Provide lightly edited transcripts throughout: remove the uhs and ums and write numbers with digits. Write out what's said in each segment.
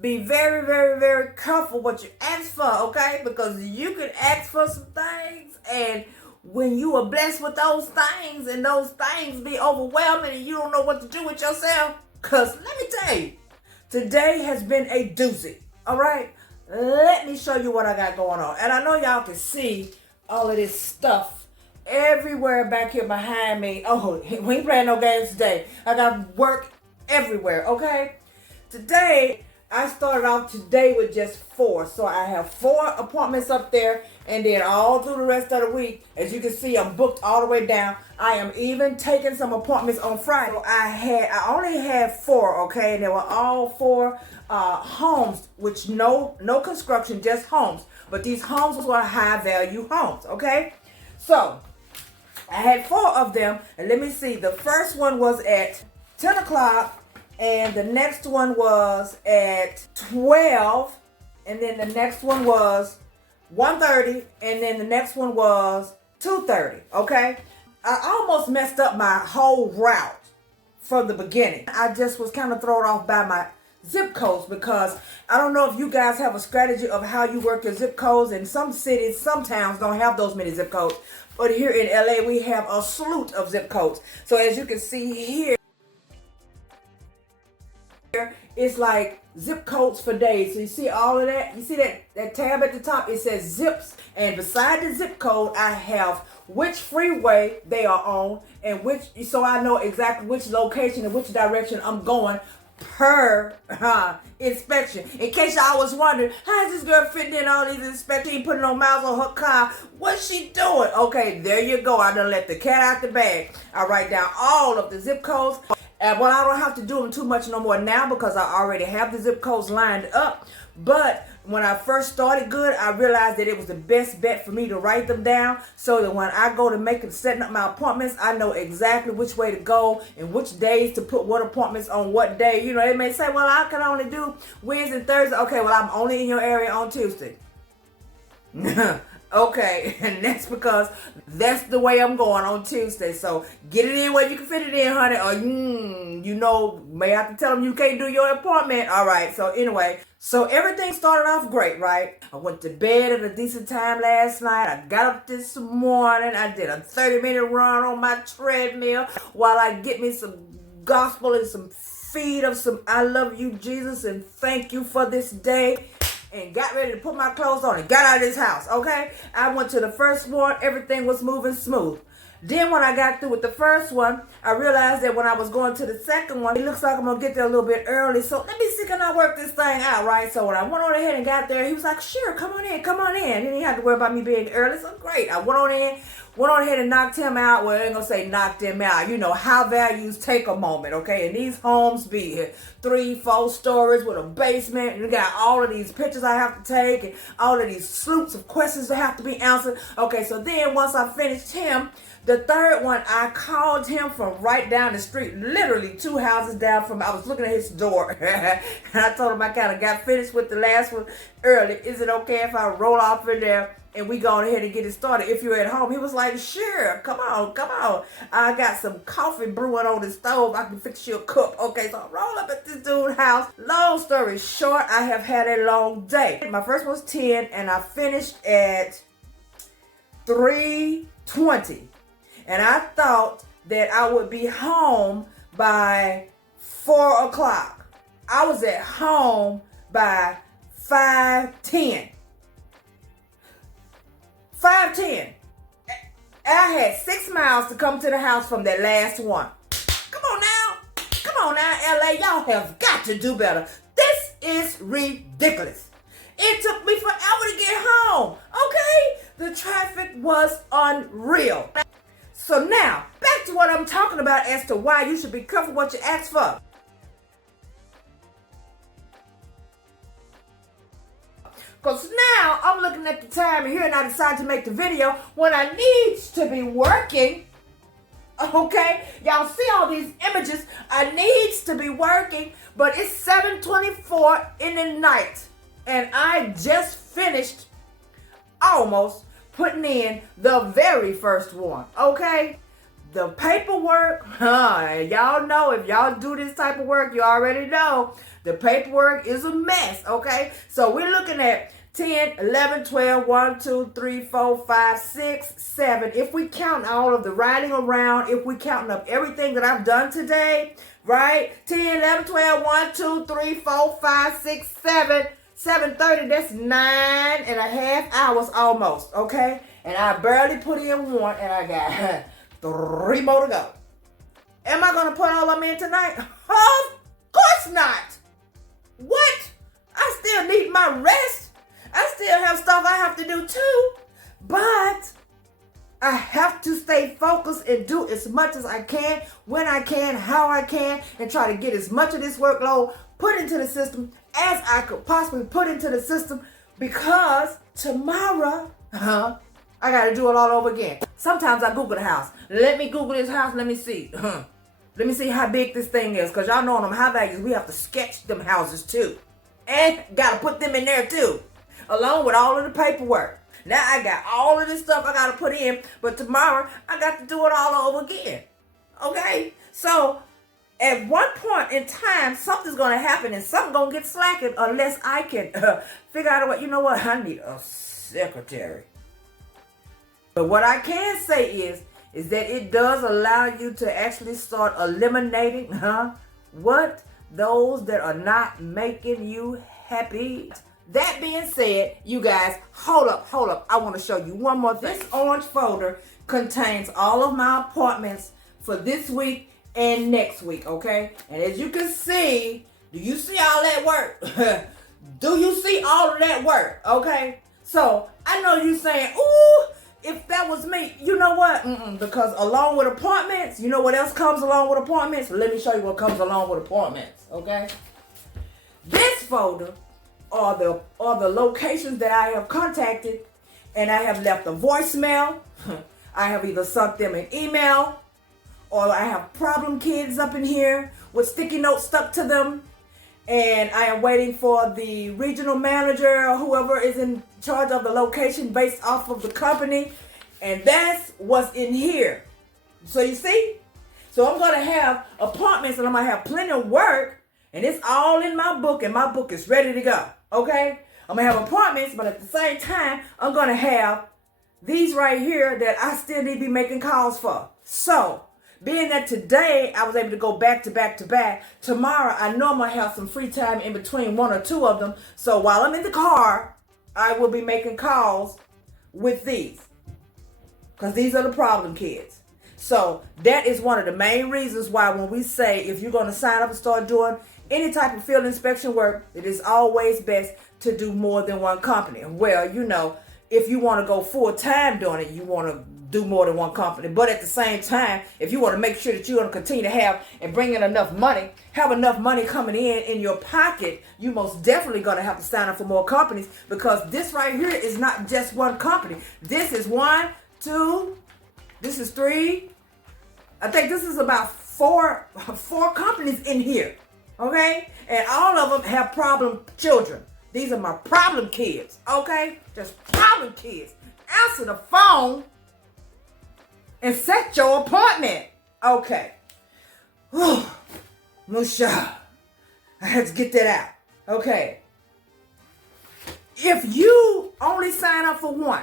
Be very, very, very careful what you ask for, okay? Because you can ask for some things, and when you are blessed with those things, and those things be overwhelming, and you don't know what to do with yourself. Because let me tell you, today has been a doozy, all right? Let me show you what I got going on. And I know y'all can see all of this stuff everywhere back here behind me. Oh, we ain't playing no games today. I got work everywhere, okay? Today, I started off today with just 4. So I have 4 appointments up there, and then all through the rest of the week, as you can see, I'm booked all the way down. I am even taking some appointments on Friday. So I only had 4, okay? And they were all 4 homes, which no construction, just homes. But these homes were high value homes, okay? So I had 4 of them, and let me see. The first one was at 10 o'clock, and the next one was at 12, and then the next one was 1:30, and then the next one was 2:30, okay? I almost messed up my whole route from the beginning. I just was kind of thrown off by my zip codes, because I don't know if you guys have a strategy of how you work your zip codes. In some cities, some towns don't have those many zip codes, but here in LA we have a slew of zip codes. So as you can see here, it's like zip codes for days. So you see all of that? You see that tab at the top? It says zips, and beside the zip code I have which freeway they are on, and so I know exactly which location and which direction I'm going per inspection. In case y'all was wondering, how is this girl fitting in all these inspections, putting no miles on her car? What's she doing? Okay, there you go. I done let the cat out the bag. I write down all of the zip codes. And well, I don't have to do them too much no more now, because I already have the zip codes lined up. But when I first started good, I realized that it was the best bet for me to write them down, so that when I go to setting up my appointments, I know exactly which way to go and which days to put what appointments on what day. You know, they may say, well, I can only do Wednesday and Thursday. Okay, well, I'm only in your area on Tuesday. Okay, and that's because that's the way I'm going on Tuesday. So get it in where you can fit it in, honey. Or may have to tell them you can't do your appointment. All right. So anyway, so everything started off great, right? I went to bed at a decent time last night. I got up this morning. I did a 30-minute run on my treadmill while I get me some gospel and some feed of some I love you, Jesus, and thank you for this day. And got ready to put my clothes on and got out of this house, okay? I went to the first one. Everything was moving smooth. Then when I got through with the first one, I realized that when I was going to the second one, it looks like I'm going to get there a little bit early. So let me see, can I work this thing out, right? So when I went on ahead and got there, he was like, sure, come on in, come on in. He didn't have to worry about me being early, so great. I went on ahead and knocked him out. Well, I ain't going to say knocked him out. You know, high values take a moment, okay? And these homes be 3-4 stories with a basement. And you got all of these pictures I have to take and all of these sloops of questions that have to be answered. Okay, so then once I finished him, the third one, I called him from right down the street, literally 2 houses down from, I was looking at his door. And I told him I kind of got finished with the last one early. Is it okay if I roll off in there and we go ahead and get it started if you're at home? He was like, sure, come on. I got some coffee brewing on the stove. I can fix you a cup. Okay, so I roll up at this dude's house. Long story short, I have had a long day. My first one was 10, and I finished at 3:20. And I thought that I would be home by 4 o'clock. I was at home by 5:10. 5:10. I had 6 miles to come to the house from that last one. Come on now, LA. Y'all have got to do better. This is ridiculous. It took me forever to get home. Okay? The traffic was unreal. So now, back to what I'm talking about as to why you should be careful what you ask for. Because now I'm looking at the time here and I decided to make the video when I need to be working. Okay, y'all see all these images. I needs to be working, but it's 7:24 in the night. And I just finished almost putting in the very first one, okay? The paperwork, y'all know, if y'all do this type of work, you already know the paperwork is a mess, okay? So we're looking at 10, 11, 12, 1, 2, 3, 4, 5, 6, 7. If we count all of the riding around, if we counting up everything that I've done today, right? 10, 11, 12, 1, 2, 3, 4, 5, 6, 7, 7:30, that's 9.5 hours almost, okay? And I barely put in one, and I got 3 more to go. Am I going to put all of them in tonight? Of course not. What? I still need my rest. I still have stuff I have to do too. But I have to stay focused and do as much as I can, when I can, how I can, and try to get as much of this workload put into the system as I could possibly put into the system, because tomorrow, I got to do it all over again. Sometimes I Google the house. Let me Google this house. Let me see. Let me see how big this thing is. Because y'all know on them high values, we have to sketch them houses too. And got to put them in there too, along with all of the paperwork. Now I got all of this stuff I got to put in. But tomorrow, I got to do it all over again. Okay? So, at one point in time, something's going to happen and something's going to get slackened unless I can figure out a way. You know what? I need a secretary. But what I can say is that it does allow you to actually start eliminating, what? Those that are not making you happy. That being said, you guys, hold up. I want to show you one more thing. This orange folder contains all of my appointments for this week and next week, okay? And as you can see, do you see all that work? Do you see all of that work, okay? So, I know you saying, ooh, if that was me, you know what? Because along with appointments, you know what else comes along with appointments? Let me show you what comes along with appointments, okay? This folder are the locations that I have contacted, and I have left a voicemail. I have either sent them an email, or I have problem kids up in here with sticky notes stuck to them. And I am waiting for the regional manager or whoever is in charge of the location based off of the company. And that's what's in here. So you see? So I'm going to have appointments and I'm going to have plenty of work. And it's all in my book, and my book is ready to go. Okay? I'm going to have appointments, but at the same time, I'm going to have these right here that I still need to be making calls for. So, being that today I was able to go back to back to back, tomorrow I know I'm going to have some free time in between one or two of them. So while I'm in the car, I will be making calls with these. Because these are the problem kids. So that is one of the main reasons why when we say if you're going to sign up and start doing any type of field inspection work, it is always best to do more than one company. Well, you know, if you want to go full time doing it, you want to do more than one company. But at the same time, if you want to make sure that you're going to continue to have and bring in enough money, have enough money coming in your pocket, you most definitely going to have to sign up for more companies, because this right here is not just one company. This is 1, 2, this is 3. I think this is about four companies in here. Okay? And all of them have problem children. These are my problem kids. Okay? Just problem kids. Answer the phone and set your appointment. Okay. Whew. Musha. I had to get that out. Okay. If you only sign up for one,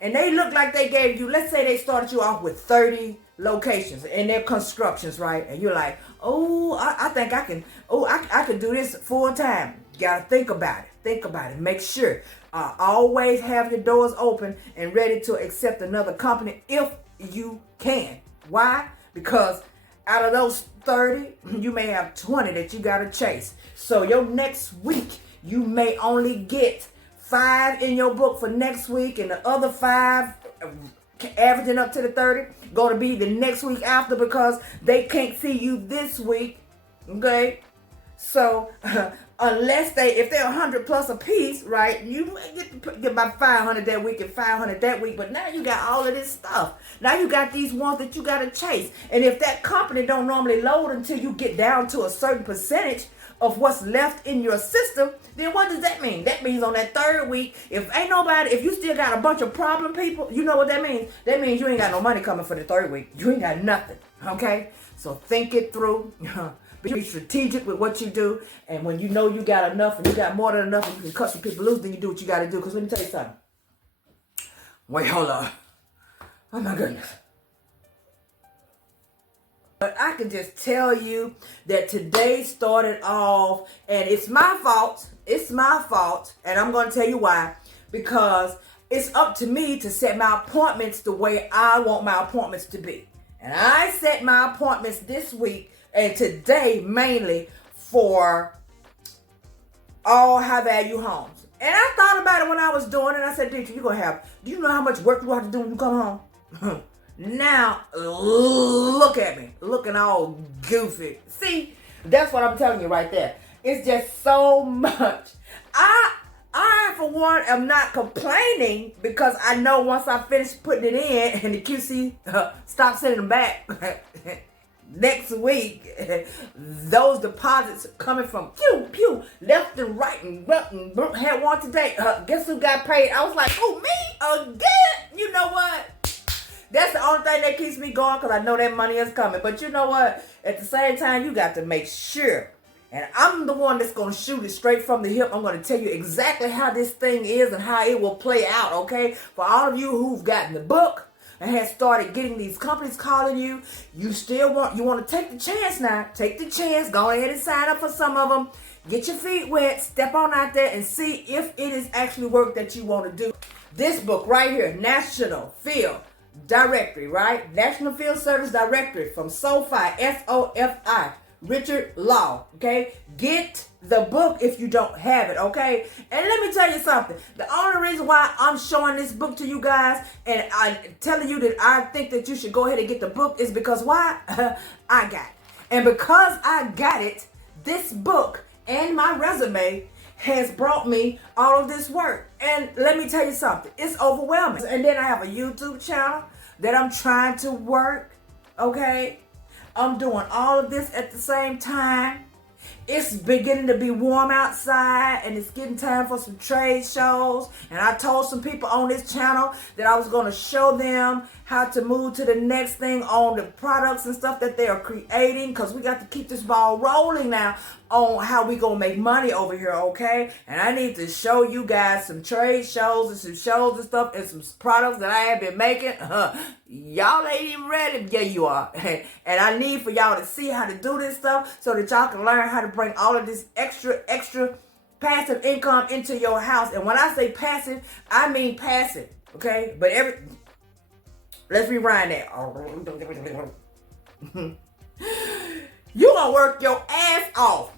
and they look like they gave you, let's say they started you off with 30 locations and their constructions, right? And you're like, oh, I think I can, I can do this full time. You gotta think about it. Think about it. Make sure. Always have your doors open and ready to accept another company if you can. Why? Because out of those 30, you may have 20 that you gotta chase. So your next week, you may only get 5 in your book for next week, and the other 5, averaging up to the 30, going to be the next week after, because they can't see you this week. Okay? So, unless if they're 100 plus a piece, right, you get about 500 that week and 500 that week, but now you got all of this stuff. Now you got these ones that you got to chase. And if that company don't normally load until you get down to a certain percentage of what's left in your system, then what does that mean? That means on that third week, if you still got a bunch of problem people, you know what that means? That means you ain't got no money coming for the third week. You ain't got nothing, okay? So think it through. Be strategic with what you do. And when you know you got enough and you got more than enough and you can cut some people loose, then you do what you got to do. Because let me tell you something. Wait, hold on. Oh, my goodness. But I can just tell you that today started off, and it's my fault. It's my fault, and I'm going to tell you why. Because it's up to me to set my appointments the way I want my appointments to be. And I set my appointments this week and today mainly for all high-value homes. And I thought about it when I was doing it. I said, Deidre, do you know how much work you have to do when you come home? Now, look at me. Looking all goofy. See, that's what I'm telling you right there. It's just so much. I, for one, am not complaining because I know once I finish putting it in and the QC stops sending them back next week, those deposits coming from pew, left and right, and had one today. Guess who got paid? I was like, oh, me again? You know what? That's the only thing that keeps me going because I know that money is coming. But you know what? At the same time, you got to make sure. And I'm the one that's going to shoot it straight from the hip. I'm going to tell you exactly how this thing is and how it will play out, okay? For all of you who've gotten the book and have started getting these companies calling you, you want to take the chance now. Take the chance. Go ahead and sign up for some of them. Get your feet wet. Step on out there and see if it is actually work that you want to do. This book right here, National Field Directory, right? National Field Service Directory from SOFI, S-O-F-I, Richard Law, okay? Get the book if you don't have it, okay? And let me tell you something. The only reason why I'm showing this book to you guys and I'm telling you that I think that you should go ahead and get the book is because why? I got it. And because I got it, this book and my resume has brought me all of this work. And let me tell you something. It's overwhelming. And then I have a YouTube channel that I'm trying to work, okay? I'm doing all of this at the same time. It's beginning to be warm outside and it's getting time for some trade shows. And I told some people on this channel that I was going to show them how to move to the next thing on the products and stuff that they are creating, because we got to keep this ball rolling now on how we going to make money over here, okay? And I need to show you guys some trade shows and some shows and stuff and some products that I have been making. Y'all ain't even ready. Yeah, you are. And I need for y'all to see how to do this stuff so that y'all can learn how to bring all of this extra passive income into your house. And when I say passive, I mean passive, okay? But let's rewind that. You gonna work your ass off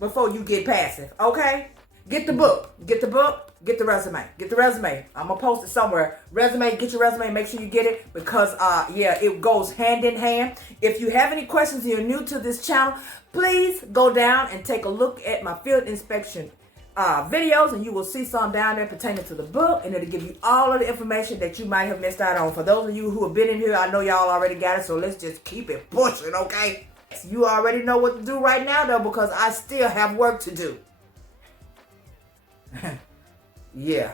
before you get passive, okay? Get the book. Get the book. Get the resume. Get the resume. I'm gonna post it somewhere. Resume. Get your resume. Make sure you get it because it goes hand in hand. If you have any questions and you're new to this channel, please go down and take a look at my field inspection videos, and you will see some down there pertaining to the book, and it'll give you all of the information that you might have missed out on. For those of you who have been in here, I know y'all already got it, so let's just keep it pushing, okay? You already know what to do right now, though, because I still have work to do. Yeah.